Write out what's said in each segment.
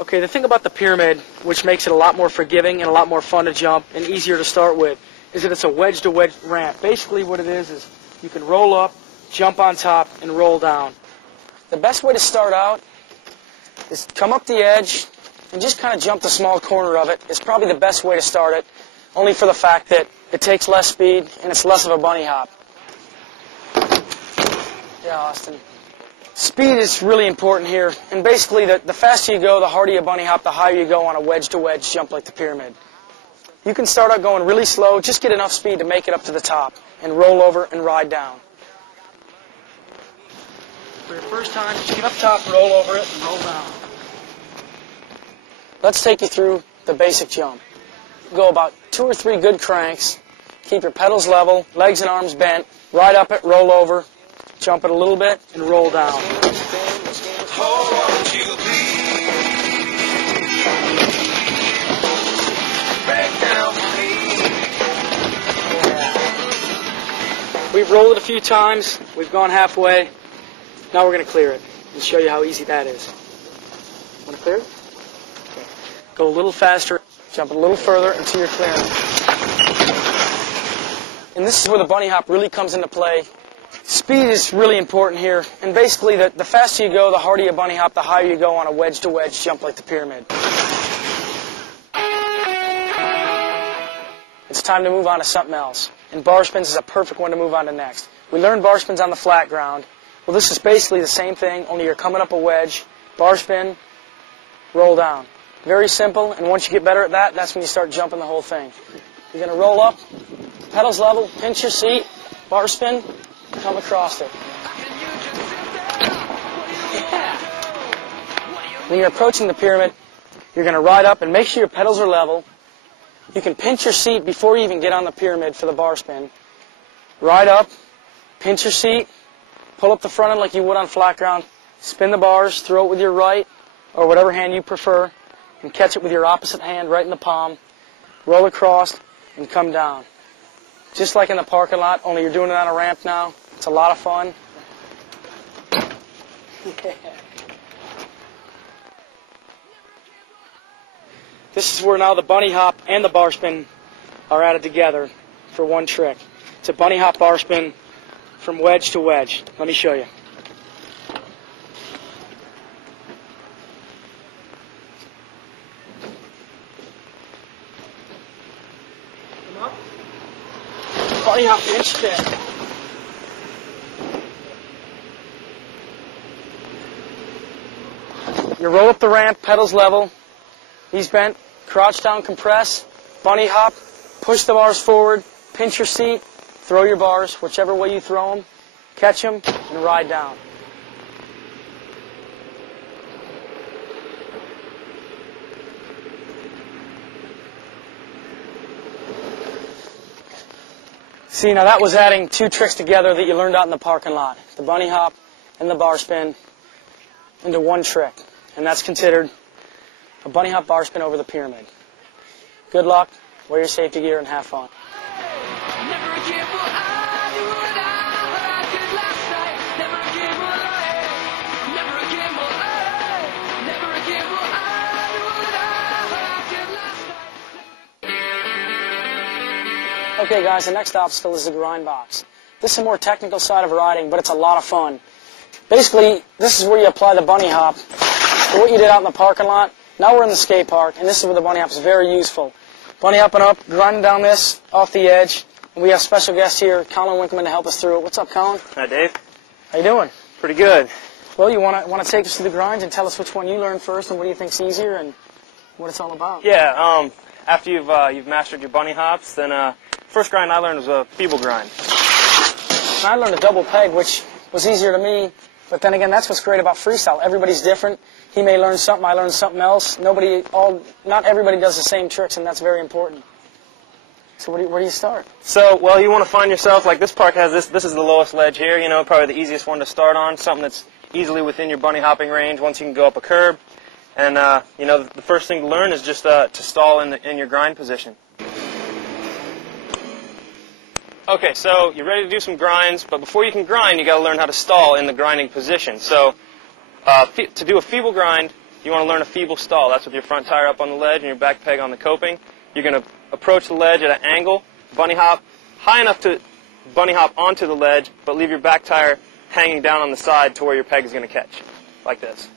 Okay, the thing about the pyramid, which makes it a lot more forgiving and a lot more fun to jump and easier to start with, is that it's a wedge-to-wedge ramp. Basically what it is you can roll up, jump on top, and roll down. The best way to start out is come up the edge and just kind of jump the small corner of it. It's probably the best way to start it, only for the fact that it takes less speed and it's less of a bunny hop. Yeah, Austin. Speed is really important here, and basically the faster you go, the harder you bunny hop, the higher you go on a wedge-to-wedge jump like the pyramid. You can start out going really slow, just get enough speed to make it up to the top, and roll over and ride down. For your first time, just get up top, roll over it, and roll down. Let's take you through the basic jump. Go about 2 or 3 good cranks, keep your pedals level, legs and arms bent, ride up it, roll over, jump it a little bit, and roll down. We've rolled it a few times. We've gone halfway. Now we're going to clear it and show you how easy that is. Want to clear it? Okay. Go a little faster, jump it a little further until you're clearing. And this is where the bunny hop really comes into play. Speed is really important here, and basically the faster you go, the harder you bunny hop, the higher you go on a wedge-to-wedge jump like the pyramid. It's time to move on to something else, and bar spins is a perfect one to move on to next. We learned bar spins on the flat ground. Well, this is basically the same thing, only you're coming up a wedge, bar spin, roll down. Very simple, and once you get better at that, that's when you start jumping the whole thing. You're going to roll up, pedals level, pinch your seat, bar spin, come across it. Yeah. When you're approaching the pyramid, you're going to ride up and make sure your pedals are level. You can pinch your seat before you even get on the pyramid for the bar spin. Ride up, pinch your seat, pull up the front end like you would on flat ground, spin the bars, throw it with your right or whatever hand you prefer, and catch it with your opposite hand right in the palm, roll across, and come down. Just like in the parking lot, only you're doing it on a ramp now. It's a lot of fun. Yeah. This is where now the bunny hop and the bar spin are added together for one trick. It's a bunny hop bar spin from wedge to wedge. Let me show you. Come up. Bunny hop inch spin. You roll up the ramp, pedals level, knees bent, crouch down, compress, bunny hop, push the bars forward, pinch your seat, throw your bars, whichever way you throw them, catch them, and ride down. See, now that was adding 2 tricks together that you learned out in the parking lot. The bunny hop and the bar spin into one trick. And that's considered a bunny hop bar spin over the pyramid. Good luck, wear your safety gear, and have fun. Okay guys, the next obstacle is the grind box. This is a more technical side of riding, but it's a lot of fun. Basically, this is where you apply the bunny hop for what you did out in the parking lot. Now we're in the skate park, and this is where the bunny hop is very useful. Bunny hopping up, grinding down this off the edge, and we have special guest here, Colin Winkleman, to help us through it. What's up, Colin? Hi, Dave. How you doing? Pretty good. Well, you want to take us through the grinds and tell us which one you learned first and what do you think's easier and what it's all about? Yeah. After you've mastered your bunny hops, then first grind I learned was a feeble grind. And I learned a double peg, which was easier to me. But then again, that's what's great about freestyle. Everybody's different. He may learn something, I learn something else. Not everybody does the same tricks, and that's very important. So where do you start? So, well, you want to find yourself, like this park has this is the lowest ledge here, you know, probably the easiest one to start on, something that's easily within your bunny hopping range once you can go up a curb. And, you know, the first thing to learn is just to stall in your grind position. Okay, so you're ready to do some grinds, but before you can grind, you got to learn how to stall in the grinding position. So, to do a feeble grind, you want to learn a feeble stall. That's with your front tire up on the ledge and your back peg on the coping. You're going to approach the ledge at an angle, bunny hop high enough to bunny hop onto the ledge, but leave your back tire hanging down on the side to where your peg is going to catch, like this.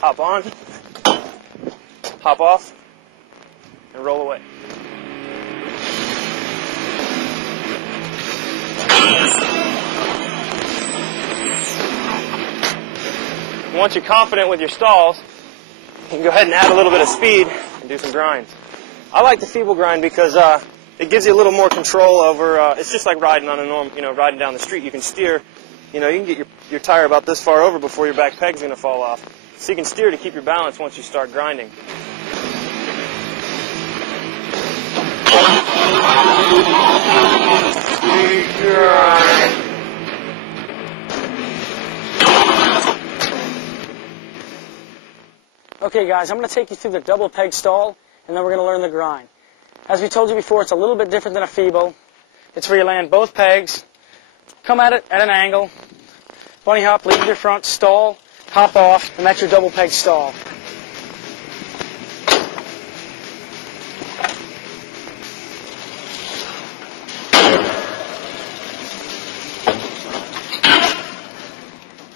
Hop on, hop off, and roll away. Once you're confident with your stalls, you can go ahead and add a little bit of speed and do some grinds. I like the feeble grind because it gives you a little more control over, it's just like riding on a normal, riding down the street. You can steer, you can get your tire about this far over before your back peg's going to fall off. So you can steer to keep your balance once you start grinding. Okay guys, I'm going to take you through the double peg stall, and then we're going to learn the grind. As we told you before, it's a little bit different than a feeble. It's where you land both pegs, come at it at an angle, bunny hop, leave your front, stall, hop off, and that's your double peg stall.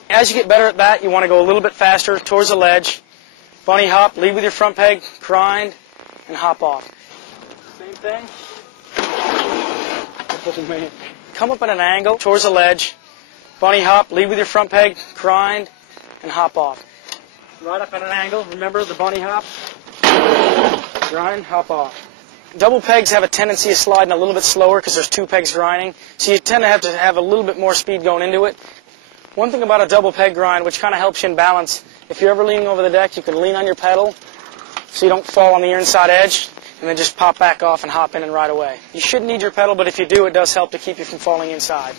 As you get better at that, you want to go a little bit faster towards the ledge. Bunny hop, lead with your front peg, grind, and hop off. Same thing. Oh man. Come up at an angle towards the ledge. Bunny hop, lead with your front peg, grind, and hop off. Right up at an angle. Remember the bunny hop, grind, hop off. Double pegs have a tendency of sliding a little bit slower because there's two pegs grinding, so you tend to have a little bit more speed going into it. One thing about a double peg grind, which kind of helps you in balance, if you're ever leaning over the deck, you can lean on your pedal so you don't fall on the inside edge, and then just pop back off and hop in and ride away. You shouldn't need your pedal, but if you do, it does help to keep you from falling inside.